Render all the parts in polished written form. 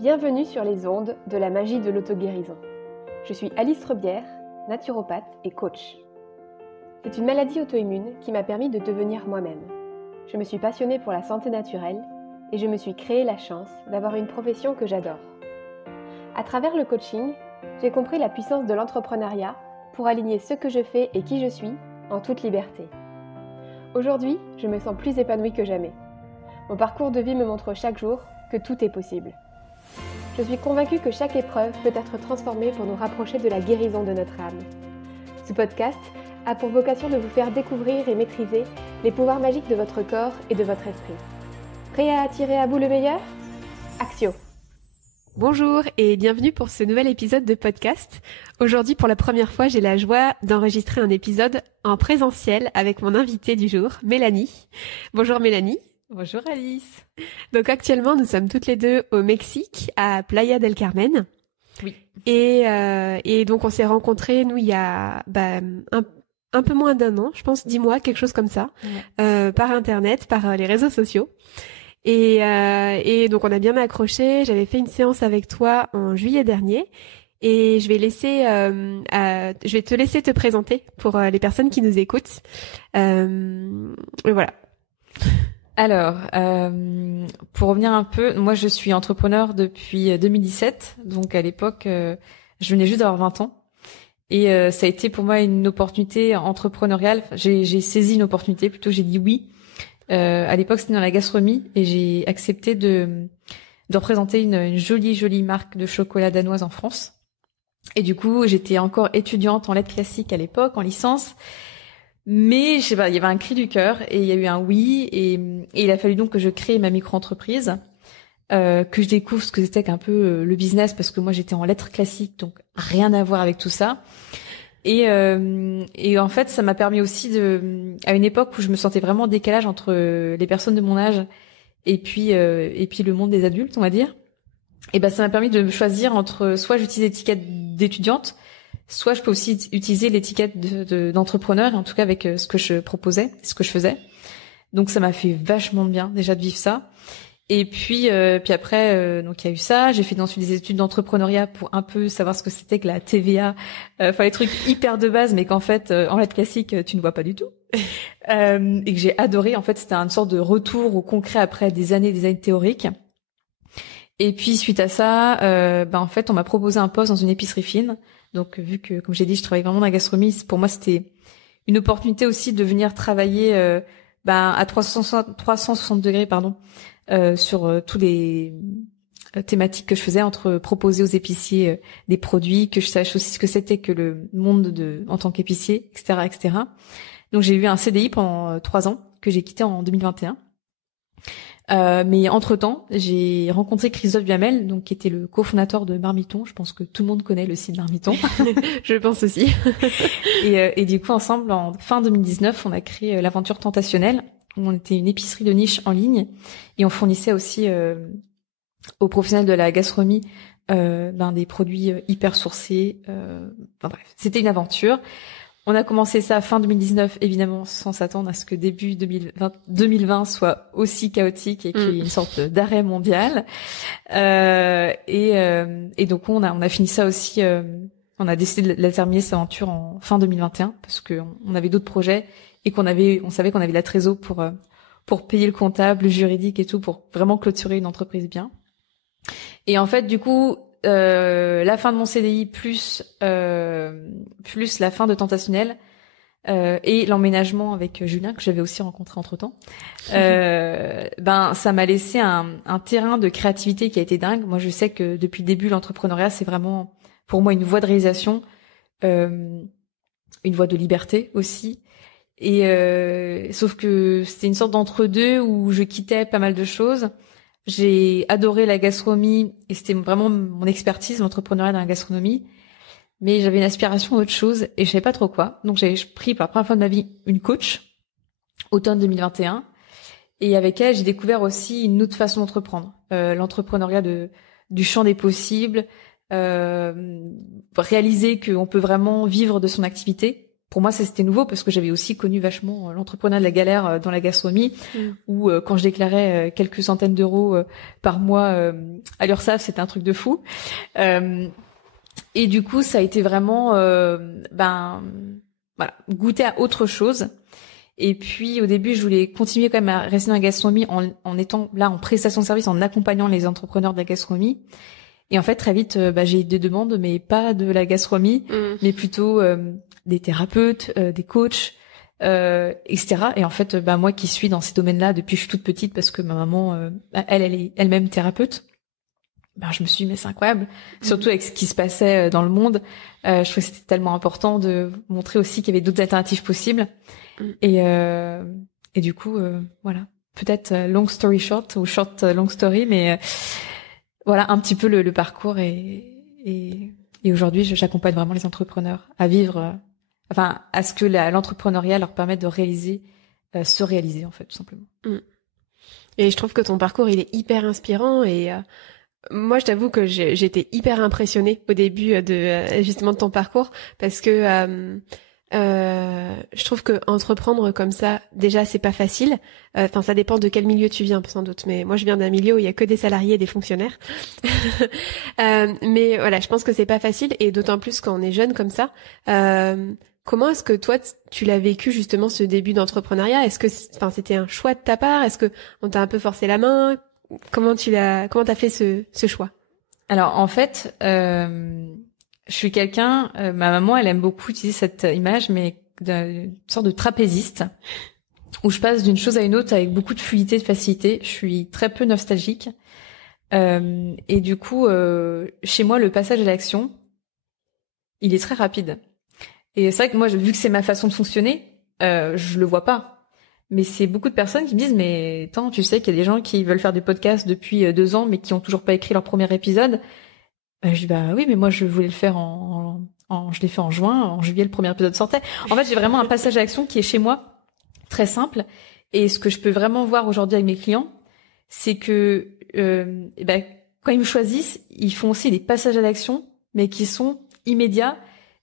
Bienvenue sur les ondes de la magie de l'auto-guérison. Je suis Alice Rebière, naturopathe et coach. C'est une maladie auto-immune qui m'a permis de devenir moi-même. Je me suis passionnée pour la santé naturelle et je me suis créé la chance d'avoir une profession que j'adore. À travers le coaching, j'ai compris la puissance de l'entrepreneuriat pour aligner ce que je fais et qui je suis en toute liberté. Aujourd'hui, je me sens plus épanouie que jamais. Mon parcours de vie me montre chaque jour que tout est possible. Je suis convaincue que chaque épreuve peut être transformée pour nous rapprocher de la guérison de notre âme. Ce podcast a pour vocation de vous faire découvrir et maîtriser les pouvoirs magiques de votre corps et de votre esprit. Prêt à attirer à vous le meilleur ? Axio! Bonjour et bienvenue pour ce nouvel épisode de podcast. Aujourd'hui, pour la première fois, j'ai la joie d'enregistrer un épisode en présentiel avec mon invitée du jour, Mélanie. Bonjour Mélanie. Bonjour Alice. Donc actuellement, nous sommes toutes les deux au Mexique, à Playa del Carmen. Oui. Et donc on s'est rencontrés, nous, il y a un peu moins d'un an, je pense 10 mois, quelque chose comme ça, par Internet, par les réseaux sociaux. Et donc on a bien accroché. J'avais fait une séance avec toi en juillet dernier. Et je vais te laisser te présenter pour les personnes qui nous écoutent. Et voilà. Alors, pour revenir un peu, moi je suis entrepreneur depuis 2017, donc à l'époque, je venais juste d'avoir 20 ans. Et ça a été pour moi une opportunité entrepreneuriale. J'ai saisi une opportunité, plutôt j'ai dit oui. À l'époque, c'était dans la gastronomie et j'ai accepté de représenter une jolie marque de chocolat danoise en France. Et du coup, j'étais encore étudiante en lettres classiques à l'époque, en licence. Mais je sais pas, il y avait un cri du cœur et il y a eu un oui et il a fallu donc que je crée ma micro-entreprise, que je découvre ce que c'était qu'un peu le business parce que moi j'étais en lettres classiques donc rien à voir avec tout ça. Et en fait ça m'a permis aussi à une époque où je me sentais vraiment en décalage entre les personnes de mon âge et puis le monde des adultes on va dire. Et ça m'a permis de me choisir entre soit j'utilise l'étiquette d'étudiante, soit je peux aussi utiliser l'étiquette d'entrepreneur, en tout cas avec ce que je proposais, ce que je faisais. Donc ça m'a fait vachement de bien déjà de vivre ça. Et puis après donc il y a eu ça, j'ai fait ensuite des études d'entrepreneuriat pour un peu savoir ce que c'était que la TVA, enfin les trucs hyper de base mais qu'en fait en lettres classiques tu ne vois pas du tout. Et que j'ai adoré, en fait c'était une sorte de retour au concret après des années théoriques. Et puis suite à ça, en fait on m'a proposé un poste dans une épicerie fine. Donc vu que, comme j'ai dit, je travaille vraiment dans la gastronomie, pour moi c'était une opportunité aussi de venir travailler à 360 degrés sur tous les thématiques que je faisais, entre proposer aux épiciers des produits, que je sache aussi ce que c'était que le monde en tant qu'épicier, etc. Donc j'ai eu un CDI pendant 3 ans que j'ai quitté en 2021. Mais entre-temps, j'ai rencontré Christophe Duhamel, donc qui était le cofondateur de Marmiton. Je pense que tout le monde connaît le site Marmiton. Je pense aussi. et du coup, ensemble, en fin 2019, on a créé l'aventure Tentationnelle, où on était une épicerie de niche en ligne et on fournissait aussi aux professionnels de la gastronomie des produits hyper sourcés. Bref, c'était une aventure. On a commencé ça fin 2019, évidemment, sans s'attendre à ce que début 2020 soit aussi chaotique et qu'il y ait une sorte d'arrêt mondial. Et donc on a fini ça aussi. On a décidé de la terminer cette aventure en fin 2021 parce que on avait d'autres projets et on savait qu'on avait la trésor pour payer le comptable, le juridique et tout, pour vraiment clôturer une entreprise bien. Et en fait, du coup, la fin de mon CDI plus la fin de Tentationnel et l'emménagement avec Julien que j'avais aussi rencontré entre-temps, ça m'a laissé un terrain de créativité qui a été dingue. Moi, je sais que depuis le début, l'entrepreneuriat, c'est vraiment pour moi une voie de réalisation, une voie de liberté aussi. Et sauf que c'était une sorte d'entre-deux où je quittais pas mal de choses. J'ai adoré la gastronomie et c'était vraiment mon expertise, l'entrepreneuriat dans la gastronomie. Mais j'avais une aspiration à autre chose et je savais pas trop quoi. Donc j'ai pris pour la première fois de ma vie une coach, automne 2021. Et avec elle, j'ai découvert aussi une autre façon d'entreprendre. L'entrepreneuriat du champ des possibles, réaliser qu'on peut vraiment vivre de son activité pour moi, c'était nouveau parce que j'avais aussi connu vachement l'entrepreneuriat de la galère dans la gastronomie, où quand je déclarais quelques centaines d'euros par mois à l'URSSAF, c'était un truc de fou. Et du coup, ça a été vraiment, voilà, goûter à autre chose. Et puis, au début, je voulais continuer quand même à rester dans la gastronomie en étant là en prestation de service, en accompagnant les entrepreneurs de la gastronomie. Et en fait, très vite, j'ai eu des demandes, mais pas de la gastronomie, mais plutôt des thérapeutes, des coachs, etc. Et en fait, moi qui suis dans ces domaines-là depuis que je suis toute petite, parce que ma maman, elle est elle-même thérapeute, je me suis dit, mais c'est incroyable. Surtout avec ce qui se passait dans le monde, je trouvais que c'était tellement important de montrer aussi qu'il y avait d'autres alternatives possibles. Et du coup, voilà. Peut-être long story short ou short long story, mais voilà un petit peu le parcours et aujourd'hui j'accompagne vraiment les entrepreneurs à vivre, à ce que l'entrepreneuriat leur permette de se réaliser en fait tout simplement. Et je trouve que ton parcours il est hyper inspirant et moi je t'avoue que j'étais hyper impressionnée au début justement de ton parcours parce que je trouve que entreprendre comme ça, déjà c'est pas facile. Enfin, ça dépend de quel milieu tu viens sans doute. Mais moi, je viens d'un milieu où il y a que des salariés et des fonctionnaires. Mais voilà, je pense que c'est pas facile et d'autant plus quand on est jeune comme ça. Comment est-ce que toi tu l'as vécu justement ce début d'entrepreneuriat? Est-ce que, c'était un choix de ta part? Est-ce que on t'a un peu forcé la main? Comment t'as fait ce choix? Alors en fait. Je suis quelqu'un, ma maman, elle aime beaucoup utiliser cette image, mais d'une sorte de trapéziste, où je passe d'une chose à une autre avec beaucoup de fluidité, de facilité. Je suis très peu nostalgique. Et du coup, chez moi, le passage à l'action, il est très rapide. Et c'est vrai que moi, vu que c'est ma façon de fonctionner, je le vois pas. Mais c'est beaucoup de personnes qui me disent, mais attends, tu sais qu'il y a des gens qui veulent faire des podcasts depuis 2 ans, mais qui ont toujours pas écrit leur premier épisode. Je dis oui, mais moi je voulais le faire je l'ai fait en juin, en juillet le premier épisode sortait. En fait, j'ai vraiment un passage à l'action qui est chez moi très simple. Et ce que je peux vraiment voir aujourd'hui avec mes clients, c'est que quand ils me choisissent, ils font aussi des passages à l'action, mais qui sont immédiats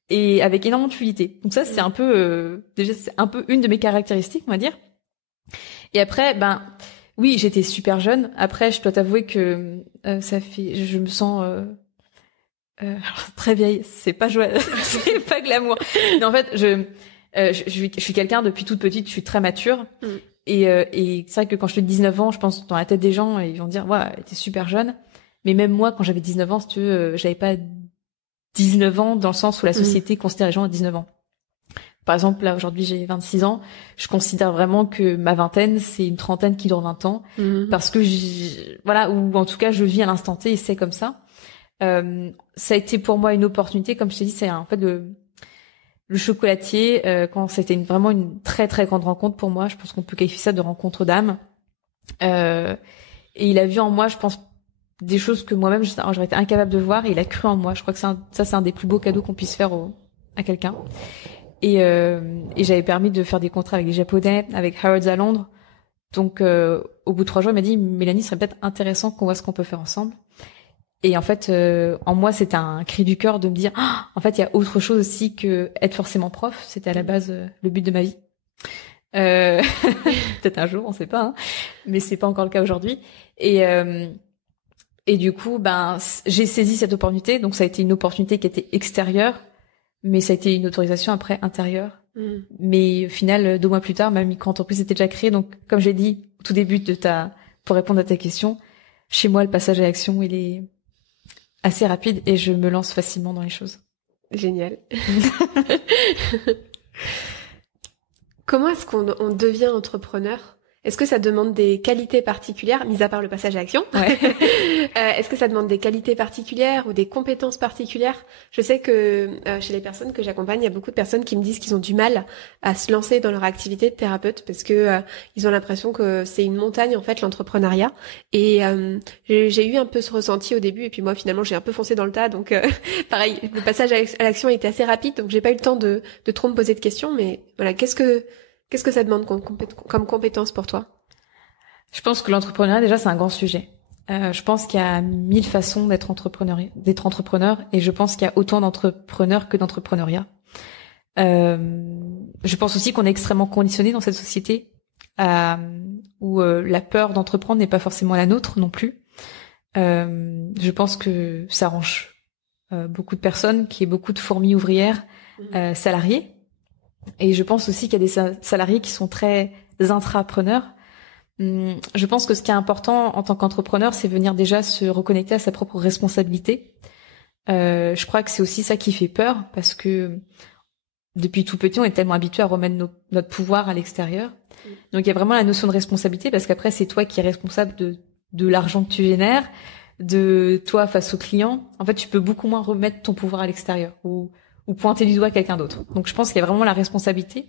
et avec énormément de fluidité. Donc ça, c'est un peu déjà c'est un peu une de mes caractéristiques, on va dire. Et après, oui, j'étais super jeune. Après, je dois t'avouer que je me sens très vieille, c'est pas joyeux, c'est pas glamour. Mais en fait, je suis quelqu'un depuis toute petite, je suis très mature. Et c'est vrai que quand je fais 19 ans, je pense dans la tête des gens, ils vont dire ouais, t'es super jeune. Mais même moi, quand j'avais 19 ans, si tu veux, j'avais pas 19 ans dans le sens où la société considère les gens à 19 ans. Par exemple, là aujourd'hui, j'ai 26 ans. Je considère vraiment que ma vingtaine, c'est une trentaine qui dure 20 ans, parce que ou en tout cas, je vis à l'instant T et c'est comme ça. Ça a été pour moi une opportunité, comme je t'ai dit, c'est en fait le chocolatier, quand c'était vraiment une très très grande rencontre pour moi. Je pense qu'on peut qualifier ça de rencontre d'âme. Et il a vu en moi, je pense, des choses que moi-même j'aurais été incapable de voir, et il a cru en moi. Je crois que c'est un des plus beaux cadeaux qu'on puisse faire à quelqu'un. Et j'avais permis de faire des contrats avec des Japonais, avec Harrods à Londres. Donc au bout de 3 jours, il m'a dit Mélanie, ce serait peut-être intéressant qu'on voit ce qu'on peut faire ensemble. Et en fait, en moi, c'était un cri du cœur de me dire, en fait, il y a autre chose aussi que être forcément prof. C'était à la base le but de ma vie. Peut-être un jour, on sait pas, hein, mais c'est pas encore le cas aujourd'hui. Et du coup, j'ai saisi cette opportunité. Donc ça a été une opportunité qui était extérieure, mais ça a été une autorisation après intérieure. Mais au final, 2 mois plus tard, ma micro-entreprise était déjà créée. Donc, comme j'ai dit au tout début pour répondre à ta question, chez moi, le passage à l'action, il est assez rapide et je me lance facilement dans les choses. Génial. Comment est-ce qu'on devient entrepreneur? Est-ce que ça demande des qualités particulières, mis à part le passage à l'action? Ouais. Est-ce que ça demande des qualités particulières ou des compétences particulières? Je sais que chez les personnes que j'accompagne, il y a beaucoup de personnes qui me disent qu'ils ont du mal à se lancer dans leur activité de thérapeute parce que ils ont l'impression que c'est une montagne en fait l'entrepreneuriat. Et j'ai eu un peu ce ressenti au début et puis moi finalement j'ai un peu foncé dans le tas. Donc pareil, le passage à l'action était assez rapide, donc j'ai pas eu le temps de trop me poser de questions. Mais voilà, qu'est-ce que ça demande comme compétence pour toi? Je pense que l'entrepreneuriat, déjà, c'est un grand sujet. Je pense qu'il y a 1000 façons d'être entrepreneur, et je pense qu'il y a autant d'entrepreneurs que d'entrepreneuriat. je pense aussi qu'on est extrêmement conditionné dans cette société où la peur d'entreprendre n'est pas forcément la nôtre non plus. Je pense que ça arrange beaucoup de personnes, qu'il y ait beaucoup de fourmis ouvrières salariées. Et je pense aussi qu'il y a des salariés qui sont très intrapreneurs. Je pense que ce qui est important en tant qu'entrepreneur, c'est venir déjà se reconnecter à sa propre responsabilité. Je crois que c'est aussi ça qui fait peur, parce que depuis tout petit, on est tellement habitué à remettre notre pouvoir à l'extérieur. Donc il y a vraiment la notion de responsabilité, parce qu'après c'est toi qui es responsable de l'argent que tu génères, de toi face au client. En fait, tu peux beaucoup moins remettre ton pouvoir à l'extérieur ou pointer du doigt quelqu'un d'autre. Donc je pense qu'il y a vraiment la responsabilité.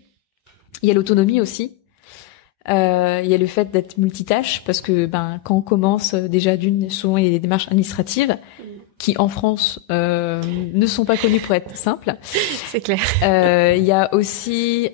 Il y a l'autonomie aussi. Il y a le fait d'être multitâche, parce que quand on commence déjà souvent il y a des démarches administratives qui en France ne sont pas connues pour être simples. C'est clair. Il y a aussi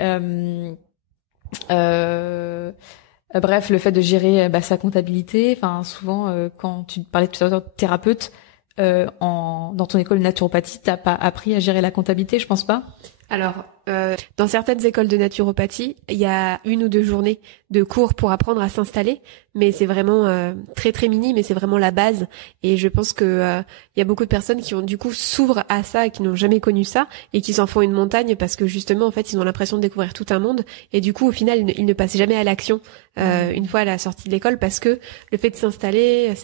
bref, le fait de gérer sa comptabilité. Enfin, souvent quand tu parlais tout à l'heure de thérapeute, dans ton école de naturopathie, t'as pas appris à gérer la comptabilité, je pense pas. Alors, dans certaines écoles de naturopathie, il y a 1 ou 2 journées de cours pour apprendre à s'installer, mais c'est vraiment très très mini, mais c'est vraiment la base. Et je pense que il y a beaucoup de personnes qui ont du coup s'ouvrent à ça et qui n'ont jamais connu ça et qui s'en font une montagne, parce que justement en fait ils ont l'impression de découvrir tout un monde, et du coup au final ils ne passent jamais à l'action une fois à la sortie de l'école, parce que le fait de s'installer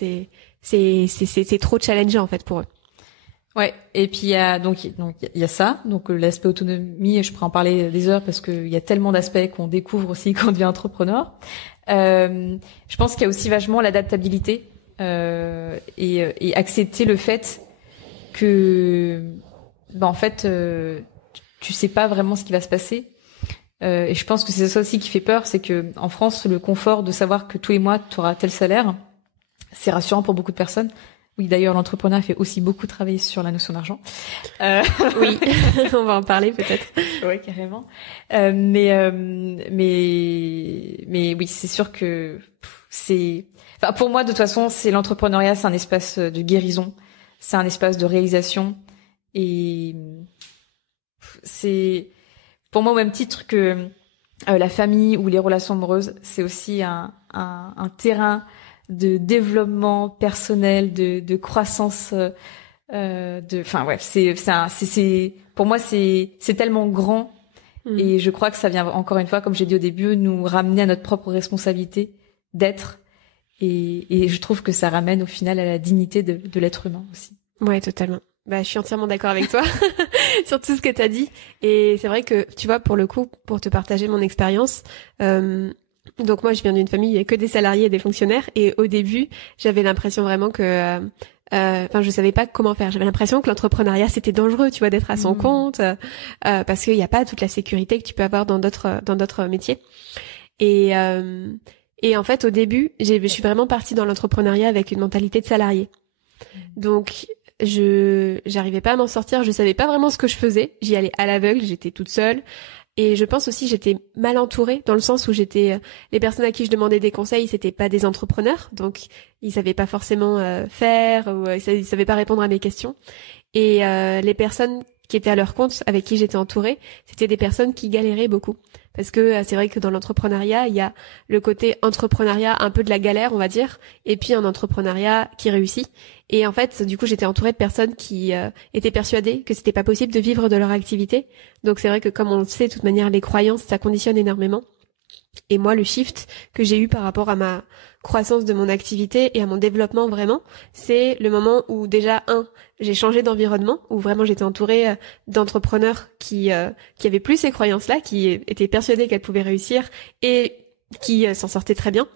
c'est trop challengeant en fait pour eux. Ouais, et puis il y a ça, donc l'aspect autonomie, je pourrais en parler des heures, parce qu'il y a tellement d'aspects qu'on découvre aussi quand on devient entrepreneur. Je pense qu'il y a aussi vachement l'adaptabilité et accepter le fait que en fait tu sais pas vraiment ce qui va se passer. Et je pense que c'est ça aussi qui fait peur, c'est que en France, le confort de savoir que tous les mois tu auras tel salaire, c'est rassurant pour beaucoup de personnes. Oui, d'ailleurs, l'entrepreneur fait aussi beaucoup travailler sur la notion d'argent. Oui, on va en parler peut-être. Oui, carrément. Mais oui, c'est sûr que pour moi, de toute façon, c'est l'entrepreneuriat, c'est un espace de guérison, c'est un espace de réalisation, et c'est pour moi au même titre que la famille ou les relations amoureuses, c'est aussi un terrain de développement personnel, de croissance, pour moi c'est tellement grand, et je crois que ça vient encore une fois, comme j'ai dit au début, nous ramener à notre propre responsabilité d'être, et je trouve que ça ramène au final à la dignité de l'être humain aussi. Ouais, totalement. Je suis entièrement d'accord avec toi sur tout ce que t'as dit, et c'est vrai que tu vois, pour le coup, pour te partager mon expérience, donc moi je viens d'une famille, il y a que des salariés et des fonctionnaires, et au début j'avais l'impression vraiment que je savais pas comment faire. J'avais l'impression que l'entrepreneuriat c'était dangereux, tu vois, d'être à son compte, parce qu'il y a pas toute la sécurité que tu peux avoir dans d'autres métiers. Et en fait au début je suis vraiment partie dans l'entrepreneuriat avec une mentalité de salarié. Donc j'arrivais pas à m'en sortir, je savais pas vraiment ce que je faisais, j'y allais à l'aveugle, j'étais toute seule. Et je pense aussi j'étais mal entourée, dans le sens où les personnes à qui je demandais des conseils, c'était pas des entrepreneurs, donc ils savaient pas forcément faire, ou ils savaient pas répondre à mes questions. Et les personnes qui étaient à leur compte, avec qui j'étais entourée, c'était des personnes qui galéraient beaucoup. Parce que c'est vrai que dans l'entrepreneuriat, il y a le côté entrepreneuriat un peu de la galère, on va dire, et puis un entrepreneuriat qui réussit. Et en fait, du coup, j'étais entourée de personnes qui étaient persuadées que c'était pas possible de vivre de leur activité. Donc c'est vrai que, comme on le sait, de toute manière, les croyances, ça conditionne énormément. Et moi, le shift que j'ai eu par rapport à ma croissance de mon activité et à mon développement vraiment, c'est le moment où déjà, j'ai changé d'environnement, où vraiment j'étais entourée d'entrepreneurs qui avaient plus ces croyances-là, qui étaient persuadés qu'elles pouvaient réussir et qui s'en sortaient très bien.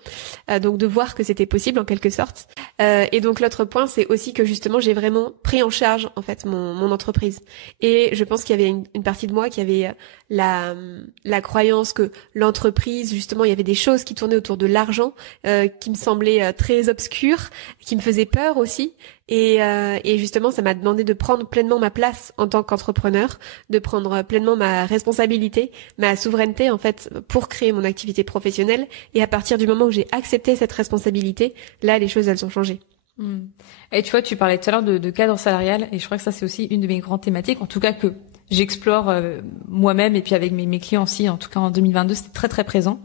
Donc de voir que c'était possible en quelque sorte. Et donc l'autre point, c'est aussi que justement j'ai vraiment pris en charge en fait mon entreprise. Et je pense qu'il y avait une partie de moi qui avait la croyance que l'entreprise, justement, il y avait des choses qui tournaient autour de l'argent qui me semblaient très obscures, qui me faisaient peur aussi. Et justement, ça m'a demandé de prendre pleinement ma place en tant qu'entrepreneur, de prendre pleinement ma responsabilité, ma souveraineté en fait pour créer mon activité professionnelle. Et à partir du moment où j'ai accepté cette responsabilité, là, les choses, elles ont changé. Et tu vois, tu parlais tout à l'heure de cadre salarial, et je crois que ça c'est aussi une de mes grandes thématiques, en tout cas que j'explore moi-même et puis avec mes clients aussi. En tout cas, en 2022, c'était très très présent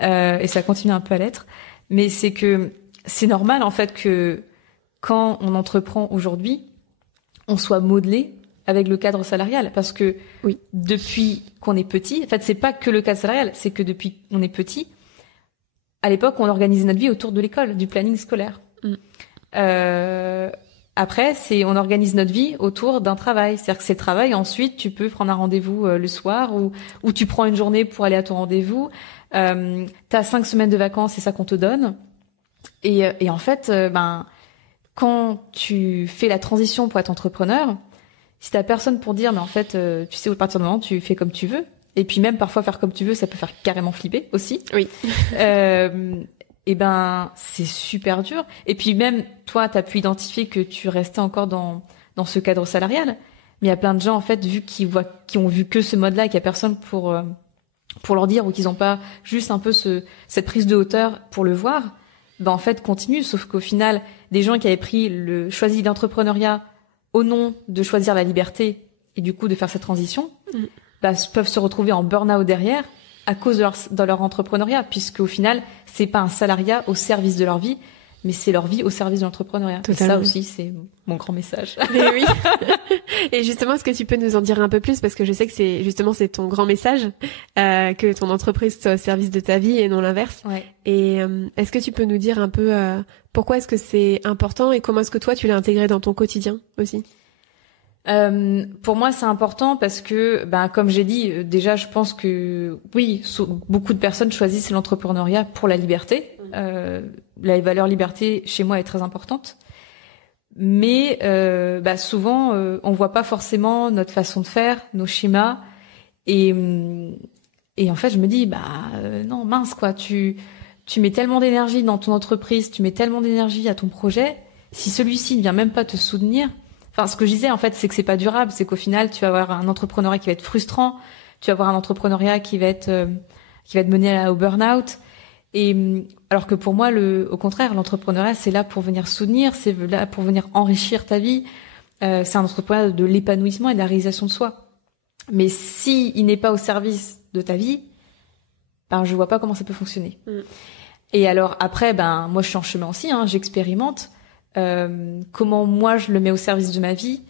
et ça continue un peu à l'être. Mais c'est que c'est normal en fait que quand on entreprend aujourd'hui, on soit modelé avec le cadre salarial, parce que depuis qu'on est petit, en fait, c'est pas que le cadre salarial, c'est que depuis qu'on est petit, à l'époque, on organisait notre vie autour de l'école, du planning scolaire. Après, on organise notre vie autour d'un travail. C'est-à-dire que c'est le travail. Ensuite, tu peux prendre un rendez-vous le soir ou tu prends une journée pour aller à ton rendez-vous. T'as 5 semaines de vacances, c'est ça qu'on te donne. Et en fait, quand tu fais la transition pour être entrepreneur, si t'as personne pour dire, mais en fait, tu sais, à partir du moment, tu fais comme tu veux. Et puis même parfois faire comme tu veux, ça peut faire carrément flipper aussi. Oui. Et c'est super dur. Et puis même toi, t'as pu identifier que tu restais encore dans ce cadre salarial. Mais il y a plein de gens en fait qui ont vu que ce mode-là et qu'il y a personne pour leur dire, ou qu'ils ont pas juste un peu cette prise de hauteur pour le voir. En fait continue. Sauf qu'au final, des gens qui avaient choisi l'entrepreneuriat au nom de choisir la liberté et du coup de faire cette transition, peuvent se retrouver en burn-out derrière à cause de leur entrepreneuriat, puisque au final, c'est pas un salariat au service de leur vie, mais c'est leur vie au service de l'entrepreneuriat. Et ça aussi, c'est mon grand message. Mais oui. Et justement, est-ce que tu peux nous en dire un peu plus, parce que je sais que c'est ton grand message, que ton entreprise soit au service de ta vie et non l'inverse. Ouais. Et est-ce que tu peux nous dire un peu pourquoi est-ce que c'est important et comment est-ce que toi tu l'as intégré dans ton quotidien aussi? Pour moi, c'est important parce que, comme j'ai dit, déjà, je pense que oui, beaucoup de personnes choisissent l'entrepreneuriat pour la liberté. La valeur liberté chez moi est très importante, mais souvent, on voit pas forcément notre façon de faire, nos schémas, et en fait, je me dis, non, mince quoi, tu mets tellement d'énergie dans ton entreprise, tu mets tellement d'énergie à ton projet, si celui-ci ne vient même pas te soutenir. Enfin, ce que je disais, en fait, c'est que c'est pas durable. C'est qu'au final, tu vas avoir un entrepreneuriat qui va être frustrant. Tu vas avoir un entrepreneuriat qui va te mener au burn-out. Et alors que pour moi, au contraire, l'entrepreneuriat, c'est là pour venir soutenir, c'est là pour venir enrichir ta vie. C'est un entrepreneuriat de l'épanouissement et de la réalisation de soi. Mais si il n'est pas au service de ta vie, je vois pas comment ça peut fonctionner. Et alors après, moi, je suis en chemin aussi. J'expérimente. Comment moi je le mets au service de ma vie.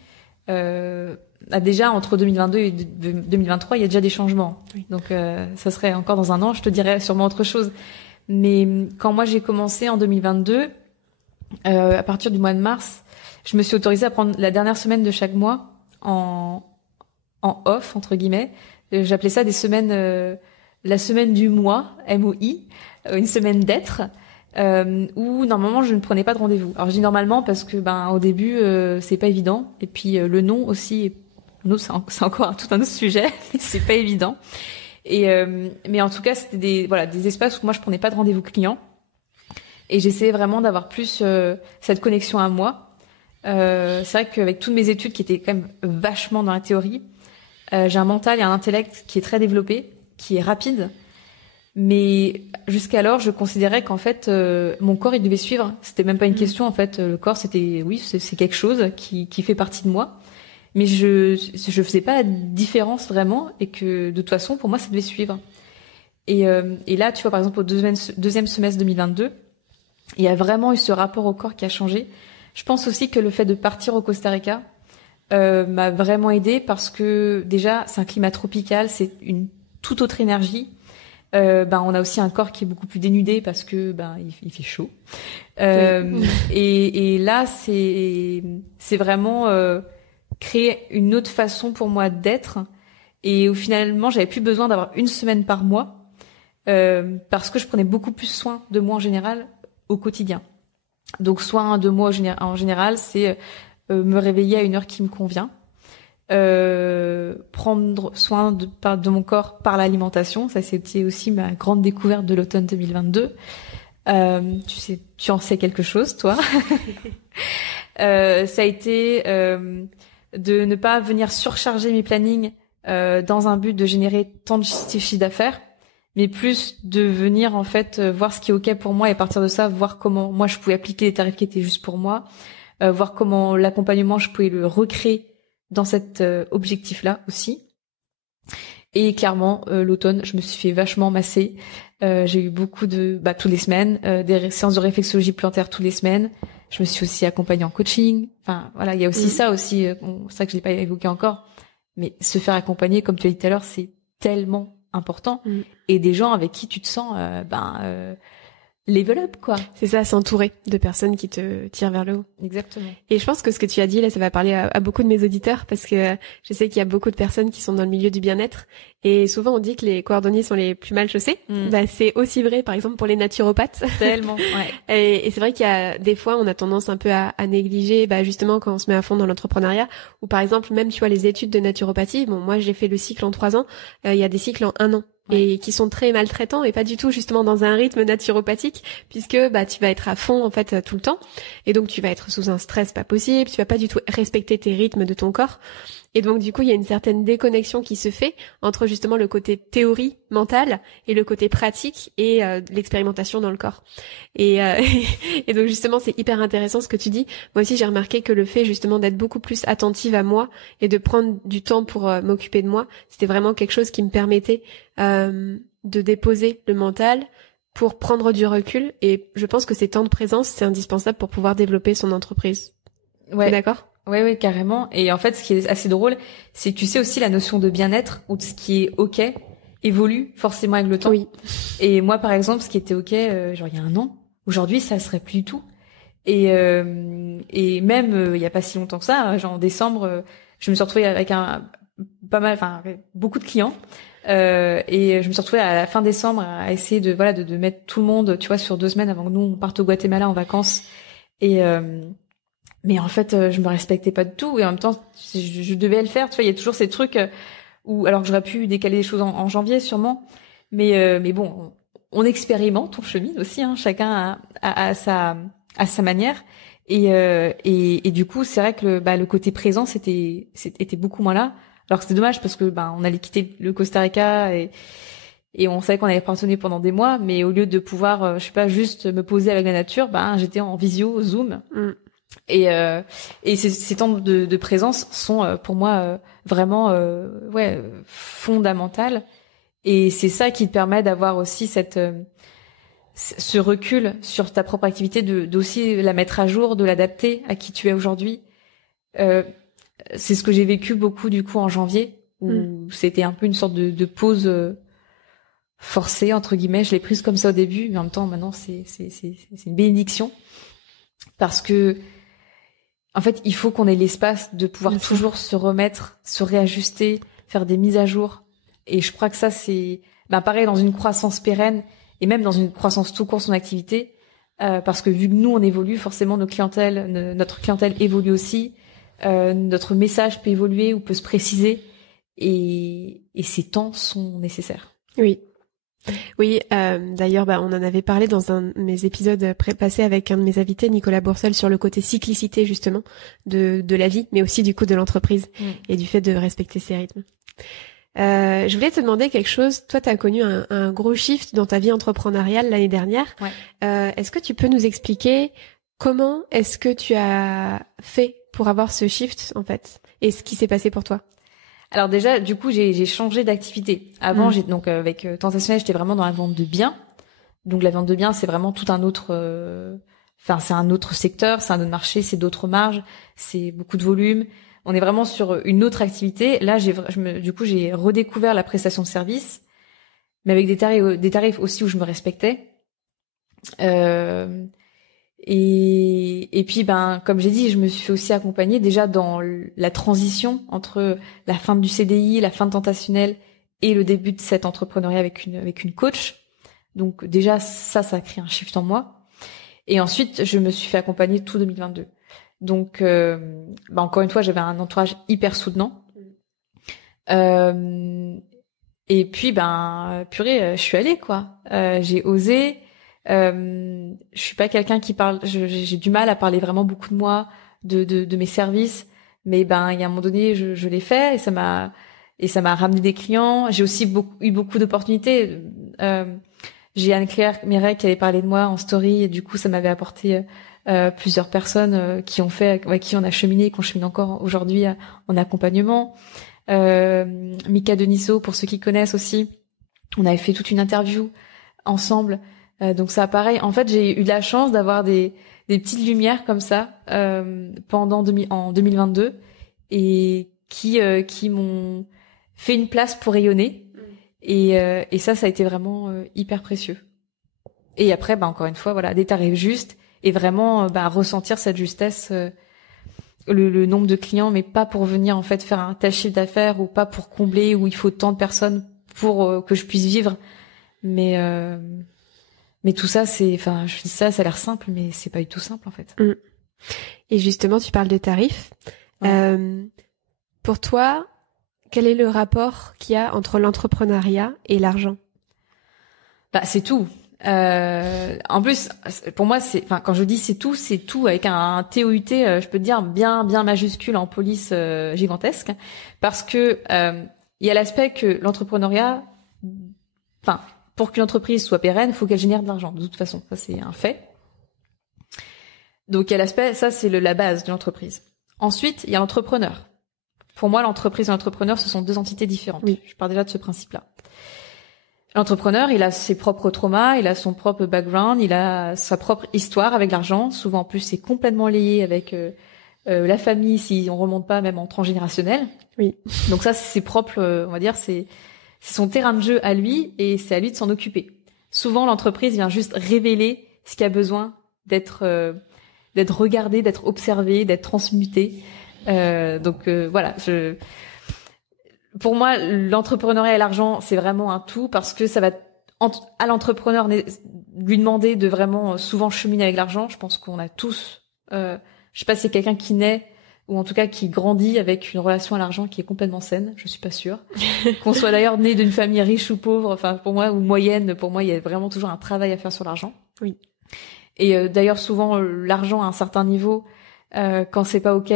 Déjà entre 2022 et 2023 il y a déjà des changements, donc ça serait encore dans un an, je te dirais sûrement autre chose. Mais quand moi j'ai commencé en 2022, à partir du mois de mars, je me suis autorisée à prendre la dernière semaine de chaque mois en off entre guillemets. J'appelais ça des semaines, la semaine du mois, MOI, une semaine d'être. Où normalement je ne prenais pas de rendez-vous. Alors je dis normalement parce que au début c'est pas évident, et puis le nom aussi, c'est encore tout un autre sujet, mais c'est pas évident. Et mais en tout cas c'était des espaces où moi je prenais pas de rendez-vous client, et j'essayais vraiment d'avoir plus cette connexion à moi. C'est vrai qu'avec toutes mes études qui étaient quand même vachement dans la théorie, j'ai un mental et un intellect qui est très développé, qui est rapide. Mais jusqu'alors, je considérais qu'en fait, mon corps, il devait suivre. C'était même pas une question, en fait. Le corps, c'est quelque chose qui fait partie de moi. Mais je faisais pas la différence vraiment, et que de toute façon, pour moi, ça devait suivre. Et là, tu vois, par exemple, au deuxième semestre 2022, il y a vraiment eu ce rapport au corps qui a changé. Je pense aussi que le fait de partir au Costa Rica m'a vraiment aidée, parce que déjà, c'est un climat tropical, c'est une toute autre énergie. On a aussi un corps qui est beaucoup plus dénudé parce que il fait chaud. Et là c'est vraiment créer une autre façon pour moi d'être, et où finalement j'avais plus besoin d'avoir une semaine par mois, parce que je prenais beaucoup plus soin de moi en général au quotidien. Donc soin de moi en général, c'est me réveiller à une heure qui me convient. Prendre soin de mon corps par l'alimentation, ça c'était aussi ma grande découverte de l'automne 2022. Tu en sais quelque chose, toi. Ça a été de ne pas venir surcharger mes plannings dans un but de générer tant de chiffre d'affaires, mais plus de venir en fait voir ce qui est ok pour moi, et à partir de ça voir comment moi je pouvais appliquer les tarifs qui étaient juste pour moi, voir comment l'accompagnement je pouvais le recréer dans cet objectif-là aussi. Et clairement, l'automne, je me suis fait vachement masser. J'ai eu beaucoup de, toutes les semaines, des séances de réflexologie plantaire toutes les semaines. Je me suis aussi accompagnée en coaching. Enfin, voilà, il y a aussi ça aussi. C'est ça que je l'ai pas évoqué encore. Mais se faire accompagner, comme tu as dit tout à l'heure, c'est tellement important. Et des gens avec qui tu te sens, level up, quoi. C'est ça, s'entourer de personnes qui te tirent vers le haut. Exactement. Et je pense que ce que tu as dit là, ça va parler à beaucoup de mes auditeurs, parce que je sais qu'il y a beaucoup de personnes qui sont dans le milieu du bien-être, et souvent on dit que les cordonniers sont les plus mal chaussés. C'est aussi vrai, par exemple, pour les naturopathes. Tellement, ouais. Et c'est vrai qu'il y a des fois, on a tendance un peu à négliger, justement, quand on se met à fond dans l'entrepreneuriat, ou par exemple, même, tu vois, les études de naturopathie. Bon, moi, j'ai fait le cycle en 3 ans. Il y a des cycles en 1 an. Et qui sont très maltraitants et pas du tout justement dans un rythme naturopathique, puisque tu vas être à fond en fait tout le temps, et donc tu vas être sous un stress pas possible, tu vas pas du tout respecter tes rythmes de ton corps, et donc du coup il y a une certaine déconnexion qui se fait entre justement le côté théorie mentale et le côté pratique et l'expérimentation dans le corps. Et donc justement c'est hyper intéressant ce que tu dis. Moi aussi j'ai remarqué que le fait justement d'être beaucoup plus attentive à moi et de prendre du temps pour m'occuper de moi, c'était vraiment quelque chose qui me permettait de déposer le mental pour prendre du recul, et je pense que ces temps de présence, c'est indispensable pour pouvoir développer son entreprise. Ouais. T'es d'accord? Ouais, carrément. Et en fait, ce qui est assez drôle, c'est que tu sais aussi la notion de bien-être, ou de ce qui est ok, évolue forcément avec le temps. Oui. Et moi, par exemple, ce qui était ok, genre il y a 1 an, aujourd'hui, ça serait plus du tout. Et même il y a pas si longtemps que ça, genre en décembre, je me suis retrouvée avec beaucoup de clients. Et je me suis retrouvée à la fin décembre à essayer de mettre tout le monde, tu vois, sur 2 semaines avant que nous on parte au Guatemala en vacances. Et mais en fait, je me respectais pas du tout, et en même temps, je devais le faire. Tu vois, il y a toujours ces trucs où, alors que j'aurais pu décaler les choses en janvier sûrement, mais bon, on expérimente, on chemine aussi, hein, chacun à sa manière. Et du coup, c'est vrai que le côté présent était beaucoup moins là. Alors que c'était dommage parce que on allait quitter le Costa Rica et on savait qu'on allait partenir pendant des mois, mais au lieu de pouvoir je sais pas, juste me poser avec la nature, j'étais en visio, Zoom. Et ces temps de présence sont pour moi vraiment fondamentales, et c'est ça qui te permet d'avoir aussi ce recul sur ta propre activité, d'aussi la mettre à jour, de l'adapter à qui tu es aujourd'hui. C'est ce que j'ai vécu beaucoup du coup en janvier, où c'était un peu une sorte de pause forcée entre guillemets. Je l'ai prise comme ça au début, mais en même temps maintenant c'est une bénédiction, parce que en fait il faut qu'on ait l'espace de pouvoir toujours se remettre, se réajuster, faire des mises à jour. Et je crois que ça c'est pareil dans une croissance pérenne, et même dans une croissance tout court son activité, parce que vu que nous on évolue, forcément notre clientèle évolue aussi. Notre message peut évoluer ou peut se préciser, et ces temps sont nécessaires. Oui, d'ailleurs, on en avait parlé dans un de mes épisodes passés avec un de mes invités, Nicolas Boursel, sur le côté cyclicité justement de la vie, mais aussi du coup de l'entreprise et du fait de respecter ses rythmes. Je voulais te demander quelque chose. Toi, tu as connu un gros shift dans ta vie entrepreneuriale l'année dernière. Est-ce que tu peux nous expliquer comment est-ce que tu as fait pour avoir ce shift, en fait, et ce qui s'est passé pour toi? Alors déjà, du coup, j'ai changé d'activité. Avant, j'étais donc avec Tentationnel, j'étais vraiment dans la vente de biens. Donc la vente de biens, c'est vraiment tout un autre, c'est un autre secteur, c'est un autre marché, c'est d'autres marges, c'est beaucoup de volume. On est vraiment sur une autre activité. Là, du coup, j'ai redécouvert la prestation de service, mais avec des tarifs aussi où je me respectais. Et puis comme j'ai dit, je me suis fait aussi accompagner déjà dans la transition entre la fin du CDI, la fin de Tentationnel et le début de cet entrepreneuriat avec une coach. Donc déjà ça a créé un shift en moi. Et ensuite, je me suis fait accompagner tout 2022. Donc encore une fois, j'avais un entourage hyper soutenant. Et puis purée, je suis allée quoi. J'ai osé. Je suis pas quelqu'un qui parle, j'ai du mal à parler vraiment beaucoup de moi, de mes services, mais il y a un moment donné je l'ai fait, et ça m'a ramené des clients. J'ai aussi eu beaucoup d'opportunités. J'ai Anne-Claire Mireille qui avait parlé de moi en story, et du coup ça m'avait apporté plusieurs personnes qui ont fait, avec qui on a cheminé, qu'on chemine encore aujourd'hui en accompagnement. Mika Deniso, pour ceux qui connaissent aussi, on avait fait toute une interview ensemble. Donc ça, pareil. En fait, j'ai eu de la chance d'avoir des petites lumières comme ça en 2022 et qui m'ont fait une place pour rayonner. Et ça a été vraiment hyper précieux. Et après, encore une fois, voilà, des tarifs justes et vraiment ressentir cette justesse, le nombre de clients, mais pas pour venir en fait faire un tel chiffre d'affaires ou pas pour combler où il faut tant de personnes pour que je puisse vivre. Mais tout ça, je dis ça a l'air simple, mais c'est pas du tout simple en fait. Et justement, tu parles de tarifs. Ouais. Pour toi, quel est le rapport qu'il y a entre l'entrepreneuriat et l'argent ? C'est tout. En plus, pour moi, quand je dis c'est tout avec un TOUT, je peux te dire bien majuscule en police gigantesque, parce que il y a l'aspect que l'entrepreneuriat, pour qu'une entreprise soit pérenne, il faut qu'elle génère de l'argent. De toute façon, ça c'est un fait. Donc il y a l'aspect, ça c'est la base de l'entreprise. Ensuite, il y a l'entrepreneur. Pour moi, l'entreprise et l'entrepreneur, ce sont deux entités différentes. Oui. Je pars déjà de ce principe-là. L'entrepreneur, il a ses propres traumas, il a son propre background, il a sa propre histoire avec l'argent. Souvent, en plus, c'est complètement lié avec la famille, si on remonte pas même en transgénérationnel. Oui. Donc ça, c'est ses propres, on va dire, c'est son terrain de jeu à lui et c'est à lui de s'en occuper. Souvent, l'entreprise vient juste révéler ce qui a besoin d'être regardé, d'être observé, d'être transmuté. Voilà, pour moi, l'entrepreneuriat et l'argent, c'est vraiment un tout parce que ça va à l'entrepreneur lui demander de vraiment souvent cheminer avec l'argent. Je pense qu'on a tous, je sais pas si c'est quelqu'un qui naît ou en tout cas qui grandit avec une relation à l'argent qui est complètement saine. Je suis pas sûre. Qu'on soit d'ailleurs né d'une famille riche ou pauvre, pour moi, ou moyenne, pour moi, il y a vraiment toujours un travail à faire sur l'argent. Oui. Et d'ailleurs, souvent, l'argent à un certain niveau, quand c'est pas OK,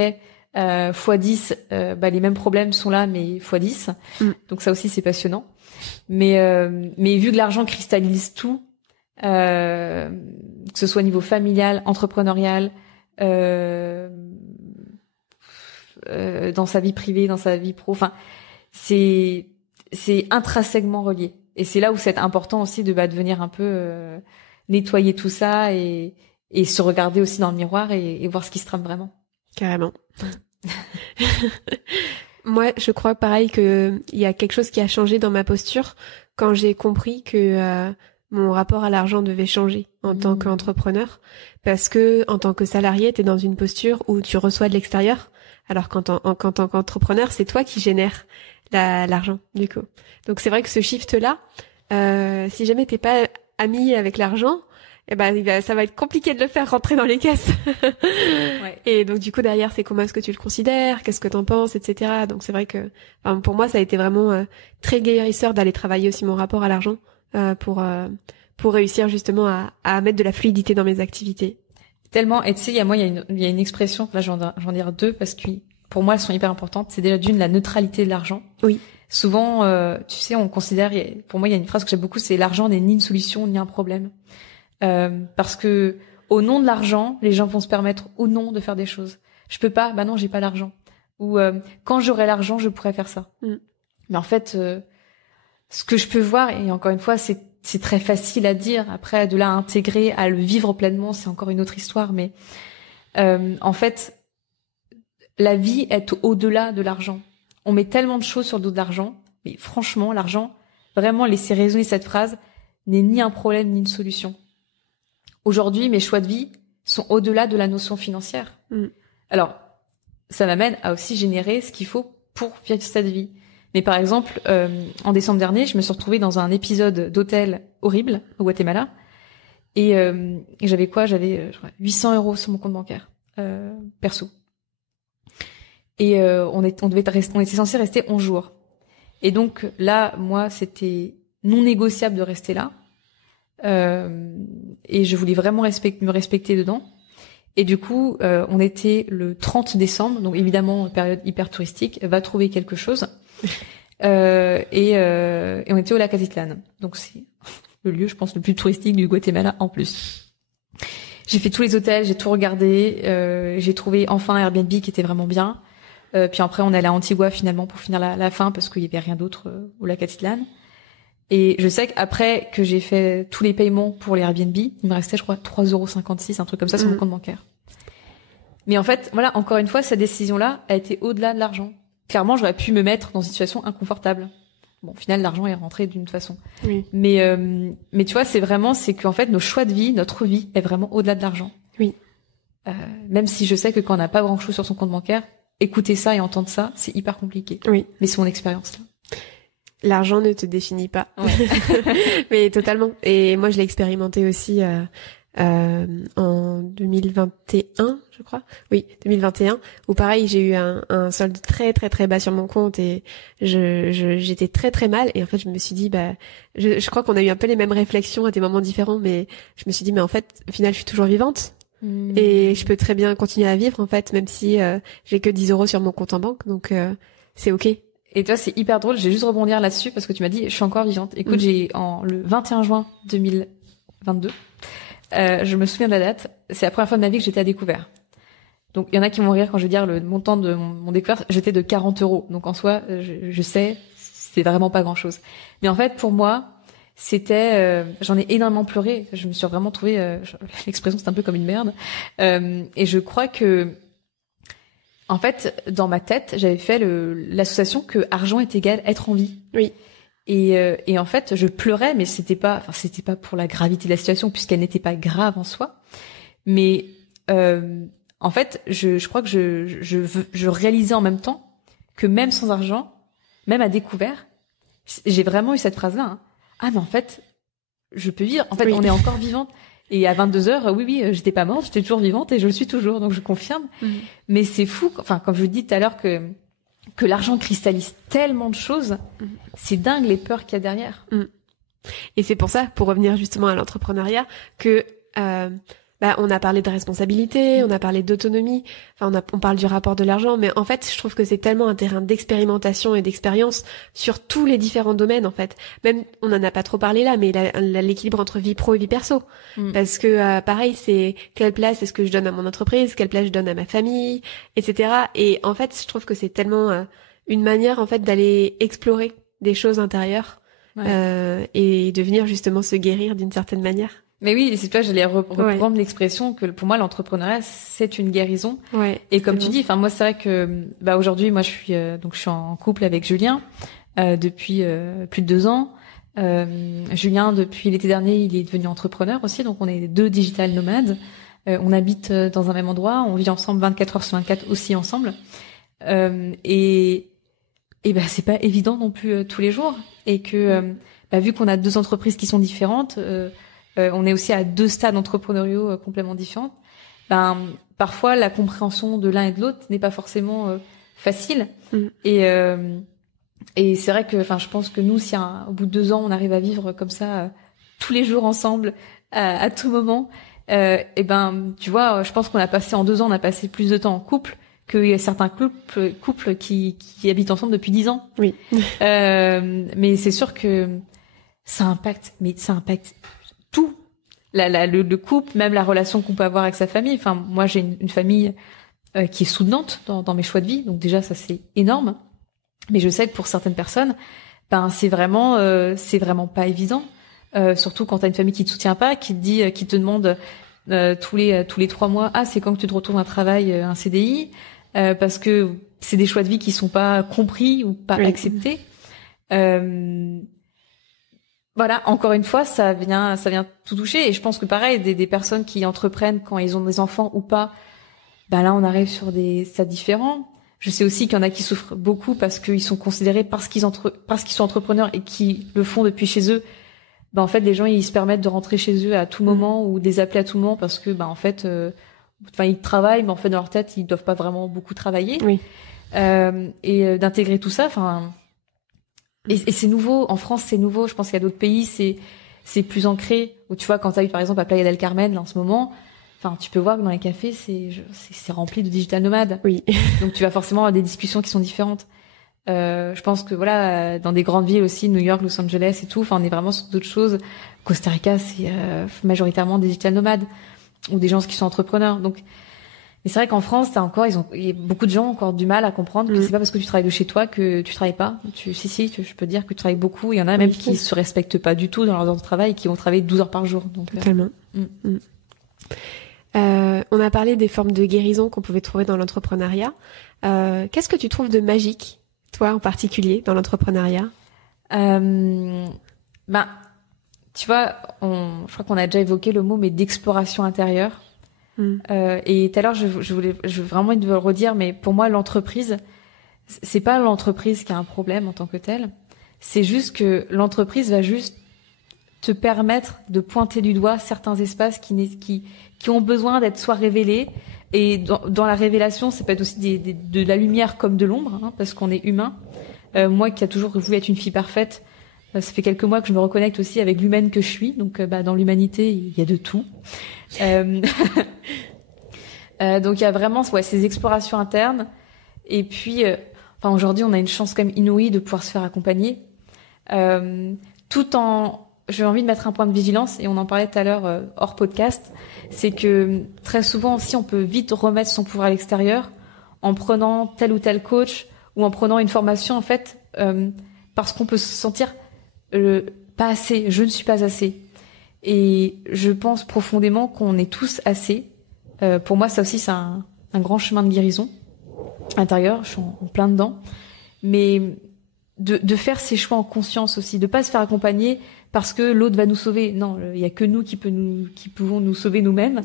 x10, les mêmes problèmes sont là, mais x10. Donc ça aussi, c'est passionnant. Mais vu que l'argent cristallise tout, que ce soit au niveau familial, entrepreneurial, dans sa vie privée, dans sa vie pro, c'est intrinsèquement relié. Et c'est là où c'est important aussi de venir un peu nettoyer tout ça et se regarder aussi dans le miroir et voir ce qui se trame vraiment. Carrément. Moi, je crois pareil que il y a quelque chose qui a changé dans ma posture quand j'ai compris que mon rapport à l'argent devait changer en tant qu'entrepreneur, parce que en tant que salarié, t'es dans une posture où tu reçois de l'extérieur, alors qu'en tant qu'entrepreneur, c'est toi qui génères l'argent du coup. Donc c'est vrai que ce shift-là, si jamais t'es pas ami avec l'argent, ça va être compliqué de le faire rentrer dans les caisses. Ouais. Et donc du coup derrière, c'est comment est-ce que tu le considères, qu'est-ce que t'en penses, etc. Donc c'est vrai que pour moi ça a été vraiment très guérisseur d'aller travailler aussi mon rapport à l'argent pour réussir justement à mettre de la fluidité dans mes activités. Tellement. Et tu sais, il y a une expression, là j'en dire deux parce que pour moi elles sont hyper importantes. C'est déjà la neutralité de l'argent. Oui. Souvent, tu sais, on considère, pour moi il y a une phrase que j'aime beaucoup, c'est l'argent n'est ni une solution ni un problème. Parce que au nom de l'argent, les gens vont se permettre ou non de faire des choses. Je peux pas, non, j'ai pas l'argent. Ou quand j'aurai l'argent, je pourrais faire ça. Mais en fait, ce que je peux voir, et encore une fois, c'est très facile à dire. Après, de là à intégrer, à le vivre pleinement, c'est encore une autre histoire. Mais en fait, la vie est au-delà de l'argent. On met tellement de choses sur le dos de l'argent, mais franchement, l'argent, vraiment laisser résonner cette phrase, n'est ni un problème ni une solution. Aujourd'hui, mes choix de vie sont au-delà de la notion financière. Alors, ça m'amène à aussi générer ce qu'il faut pour vivre cette vie. Mais par exemple, en décembre dernier, je me suis retrouvée dans un épisode d'hôtel horrible au Guatemala. Et j'avais J'avais 800 € sur mon compte bancaire, perso. Et on était censé rester 11 jours. Et donc là, moi, c'était non négociable de rester là. Et je voulais vraiment me respecter dedans. Et du coup, on était le 30 décembre, donc évidemment période hyper touristique, va trouver quelque chose. Et on était au lac Atitlán, donc c'est le lieu, je pense, le plus touristique du Guatemala en plus. J'ai fait tous les hôtels, j'ai tout regardé. J'ai trouvé enfin un Airbnb qui était vraiment bien. Puis après, on est allé à Antigua finalement pour finir la fin parce qu'il y avait rien d'autre au lac Atitlan. Et je sais qu'après que j'ai fait tous les paiements pour les Airbnb, il me restait, je crois, 3,56 €, un truc comme ça sur mon compte bancaire. Mais en fait, voilà, encore une fois, cette décision-là a été au-delà de l'argent. Clairement, j'aurais pu me mettre dans une situation inconfortable. Bon, au final, l'argent est rentré d'une façon. Oui. Mais tu vois, c'est qu'en fait, nos choix de vie, notre vie est vraiment au-delà de l'argent. Oui. Même si je sais que quand on n'a pas grand-chose sur son compte bancaire, écouter ça et entendre ça, c'est hyper compliqué. Oui. Mais c'est mon expérience, là. L'argent ne te définit pas. Ouais. Mais totalement. Et moi, je l'ai expérimenté aussi en 2021, je crois. Oui, 2021, où pareil, j'ai eu un solde très très très bas sur mon compte et j'étais très très mal. Et en fait, je me suis dit, je crois qu'on a eu un peu les mêmes réflexions à des moments différents, mais je me suis dit, mais en fait, au final, je suis toujours vivante. Et je peux très bien continuer à vivre, en fait, même si j'ai que 10 € sur mon compte en banque. Donc, c'est OK. Et toi, c'est hyper drôle. J'ai juste rebondir là-dessus parce que tu m'as dit, je suis encore vivante. Écoute, le 21 juin 2022, je me souviens de la date. C'est la première fois de ma vie que j'étais à découvert. Donc, il y en a qui vont rire quand je vais dire le montant de mon découvert. J'étais de 40 €. Donc, en soi, je sais, c'est vraiment pas grand-chose. Mais en fait, pour moi, c'était, j'en ai énormément pleuré. Je me suis vraiment trouvée, l'expression c'est un peu comme une merde. Et je crois que, en fait, dans ma tête, j'avais fait l'association que argent est égal être en vie. Oui. Et en fait, je pleurais, mais c'était pas pour la gravité de la situation puisqu'elle n'était pas grave en soi. Mais en fait, je crois que je réalisais en même temps que même sans argent, même à découvert, j'ai vraiment eu cette phrase-là. Hein. Ah, mais en fait, je peux vivre. En fait, on est encore vivante. Et à 22h, oui, j'étais pas morte, j'étais toujours vivante et je le suis toujours, donc je confirme. Mais c'est fou, enfin, comme je vous dis tout à l'heure que l'argent cristallise tellement de choses, c'est dingue les peurs qu'il y a derrière. Et c'est pour ça, pour revenir justement à l'entrepreneuriat, que on a parlé de responsabilité, on a parlé d'autonomie, enfin on parle du rapport de l'argent, mais en fait je trouve que c'est tellement un terrain d'expérimentation et d'expérience sur tous les différents domaines en fait. Même on en a pas trop parlé là, mais l'équilibre entre vie pro et vie perso, parce que pareil c'est quelle place est-ce que je donne à mon entreprise, quelle place je donne à ma famille, etc. Et en fait je trouve que c'est tellement une manière en fait d'aller explorer des choses intérieures et de venir justement se guérir d'une certaine manière. Mais oui, c'est toi, j'allais reprendre l'expression que pour moi l'entrepreneuriat c'est une guérison. Ouais, et comme tu dis, enfin moi c'est vrai que aujourd'hui moi je suis en couple avec Julien depuis plus de 2 ans. Julien depuis l'été dernier il est devenu entrepreneur aussi, donc on est 2 digital nomades. On habite dans un même endroit, on vit ensemble 24 heures sur 24 aussi ensemble. Et c'est pas évident non plus tous les jours, et que vu qu'on a 2 entreprises qui sont différentes. On est aussi à 2 stades entrepreneuriaux complètement différents. Parfois, la compréhension de l'un et de l'autre n'est pas forcément facile. Et c'est vrai que, je pense que nous, si au bout de 2 ans, on arrive à vivre comme ça tous les jours ensemble, à tout moment, tu vois, je pense qu'on a passé en 2 ans, on a passé plus de temps en couple qu'il y a certains couples qui habitent ensemble depuis 10 ans. Oui. Mais c'est sûr que ça impacte tout, le couple, même la relation qu'on peut avoir avec sa famille. Enfin, moi, j'ai une famille qui est soutenante dans mes choix de vie, donc déjà ça c'est énorme. Mais je sais que pour certaines personnes, c'est vraiment pas évident, surtout quand t'as une famille qui te soutient pas, qui te dit, qui te demande tous les 3 mois, c'est quand que tu te retrouves un travail, un CDI, parce que c'est des choix de vie qui sont pas compris ou pas acceptés. Voilà, encore une fois, ça vient tout toucher. Et je pense que pareil, des personnes qui entreprennent quand ils ont des enfants ou pas, là on arrive sur des stades différents. Je sais aussi qu'il y en a qui souffrent beaucoup parce qu'ils sont considérés parce qu'ils sont entrepreneurs et qui le font depuis chez eux. En fait, les gens ils se permettent de rentrer chez eux à tout moment ou de les appeler à tout moment parce que en fait, ils travaillent, mais en fait dans leur tête ils doivent pas vraiment beaucoup travailler. Oui. Et d'intégrer tout ça, Et c'est nouveau. En France, c'est nouveau. Je pense qu'il y a d'autres pays, c'est plus ancré. Où tu vois, quand t'as eu, par exemple, à Playa del Carmen, là, en ce moment, tu peux voir que dans les cafés, c'est rempli de digital nomades. Oui. Donc, tu vas forcément avoir des discussions qui sont différentes. Je pense que voilà, dans des grandes villes aussi, New York, Los Angeles et tout, on est vraiment sur d'autres choses. Costa Rica, c'est majoritairement des digital nomades. ou des gens qui sont entrepreneurs. Donc, mais c'est vrai qu'en France, il y a beaucoup de gens ont encore du mal à comprendre que c'est pas parce que tu travailles de chez toi que tu travailles pas. Je peux te dire que tu travailles beaucoup. Il y en a même qui se respectent pas du tout dans leur heure de travail et qui vont travailler 12 heures par jour. Donc, totalement. On a parlé des formes de guérison qu'on pouvait trouver dans l'entrepreneuriat. Qu'est-ce que tu trouves de magique, toi en particulier, dans l'entrepreneuriat? Tu vois, je crois qu'on a déjà évoqué le mot, mais d'exploration intérieure. Et tout à l'heure, je veux vraiment te le redire, mais pour moi, l'entreprise, c'est pas l'entreprise qui a un problème en tant que telle. C'est juste que l'entreprise va juste te permettre de pointer du doigt certains espaces qui ont besoin d'être soit révélés. Et dans la révélation, ça peut être aussi de la lumière comme de l'ombre, hein, parce qu'on est humain. Moi qui a toujours voulu être une fille parfaite, ça fait quelques mois que je me reconnecte aussi avec l'humaine que je suis. Donc, dans l'humanité, il y a de tout. Donc, il y a vraiment ces explorations internes. Et puis, aujourd'hui, on a une chance quand même inouïe de pouvoir se faire accompagner. J'ai envie de mettre un point de vigilance, et on en parlait tout à l'heure hors podcast, c'est que très souvent aussi, on peut vite remettre son pouvoir à l'extérieur en prenant tel ou tel coach ou en prenant une formation, en fait, parce qu'on peut se sentir pas assez, je ne suis pas assez. Et je pense profondément qu'on est tous assez. Pour moi, ça aussi, c'est un grand chemin de guérison intérieur. Je suis en plein dedans. Mais de faire ses choix en conscience aussi, de pas se faire accompagner parce que l'autre va nous sauver. Non, il y a que nous qui pouvons nous sauver nous-mêmes.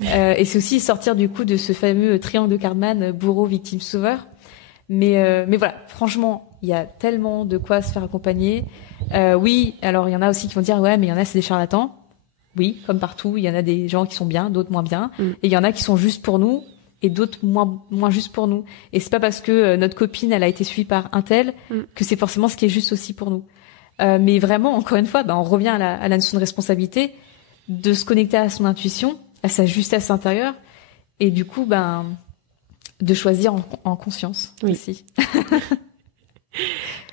Et c'est aussi sortir du coup de ce fameux triangle de Karpman, bourreau, victime, sauveur. Mais voilà, franchement, il y a tellement de quoi se faire accompagner. Oui, alors il y en a aussi qui vont dire ouais, mais il y en a c'est des charlatans. Oui, comme partout, il y en a des gens qui sont bien, d'autres moins bien, et il y en a qui sont juste pour nous et d'autres moins juste pour nous. Et c'est pas parce que notre copine elle a été suivie par un tel que c'est forcément ce qui est juste aussi pour nous. Mais vraiment, encore une fois, on revient à la notion de responsabilité, de se connecter à son intuition, à sa justesse intérieure, et du coup, de choisir en conscience aussi.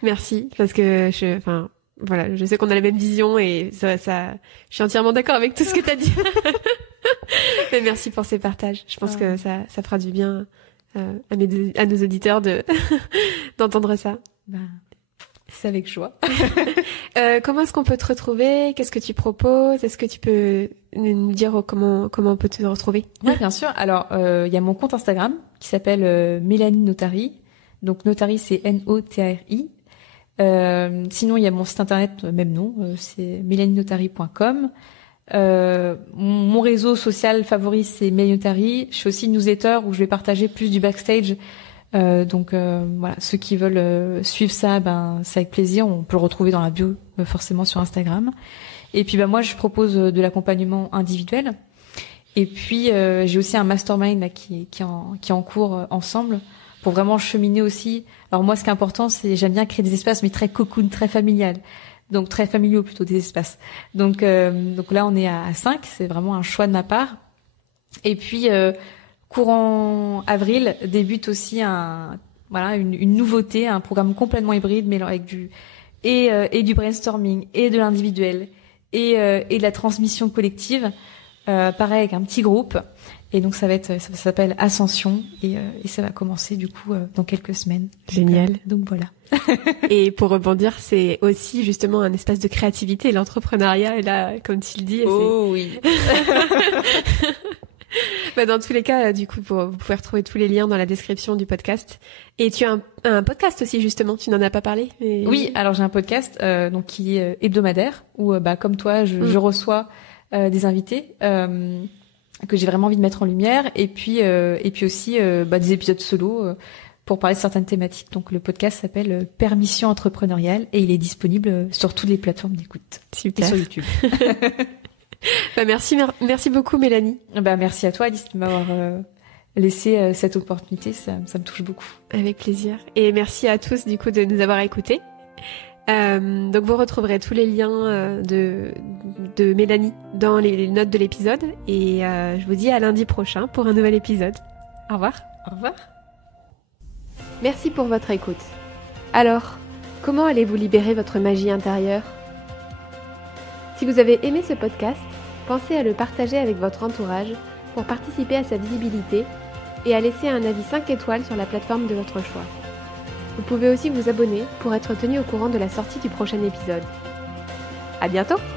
Merci, parce que voilà, je sais qu'on a la même vision et ça, je suis entièrement d'accord avec tout ce que tu as dit. Mais merci pour ces partages. Je pense que ça fera du bien à nos auditeurs d'entendre ça. C'est avec joie. Comment est-ce qu'on peut te retrouver? Qu'est-ce que tu proposes? Est-ce que tu peux nous dire comment on peut te retrouver? Oui, bien sûr. Alors, il y a mon compte Instagram qui s'appelle Mélanie Notary. Donc, Notary, c'est Notari. Sinon, il y a mon site internet, même nom, c'est mélanienotary.com. Mon réseau social favori, c'est Mélanie Notary. Je suis aussi une newsletter où je vais partager plus du backstage. Donc voilà, ceux qui veulent suivre ça, c'est avec plaisir. On peut le retrouver dans la bio, forcément sur Instagram. Et puis moi, je propose de l'accompagnement individuel. Et puis j'ai aussi un mastermind là, qui est en cours ensemble pour vraiment cheminer aussi. Alors moi, ce qui est important, c'est j'aime bien créer des espaces, mais très cocoon, très familial. Donc très familiaux plutôt des espaces. Donc là, on est à 5. C'est vraiment un choix de ma part. Et puis courant avril débute aussi une nouveauté, un programme complètement hybride, mais avec du brainstorming et de l'individuel et de la transmission collective. Pareil avec un petit groupe. Et donc ça s'appelle Ascension et ça va commencer du coup dans quelques semaines. Génial. Donc voilà. Et pour rebondir, c'est aussi justement un espace de créativité. L'entrepreneuriat est là, comme tu le dis. Oui. Dans tous les cas, du coup, vous pouvez retrouver tous les liens dans la description du podcast. Et tu as un podcast aussi, justement. Tu n'en as pas parlé, mais... Oui, alors j'ai un podcast donc qui est hebdomadaire où, comme toi, je reçois des invités que j'ai vraiment envie de mettre en lumière, et puis aussi des épisodes solo pour parler de certaines thématiques. Donc le podcast s'appelle Permission entrepreneuriale et il est disponible sur toutes les plateformes d'écoute. Super. Et sur YouTube. Merci beaucoup Mélanie. Merci à toi Alice de m'avoir laissé cette opportunité, ça me touche beaucoup. Avec plaisir. Et merci à tous du coup de nous avoir écoutés. Donc vous retrouverez tous les liens de Mélanie dans les notes de l'épisode et je vous dis à lundi prochain pour un nouvel épisode. Au revoir. Au revoir. Merci pour votre écoute. Alors, comment allez-vous libérer votre magie intérieure ? Si vous avez aimé ce podcast, pensez à le partager avec votre entourage pour participer à sa visibilité et à laisser un avis 5 étoiles sur la plateforme de votre choix. Vous pouvez aussi vous abonner pour être tenu au courant de la sortie du prochain épisode. À bientôt!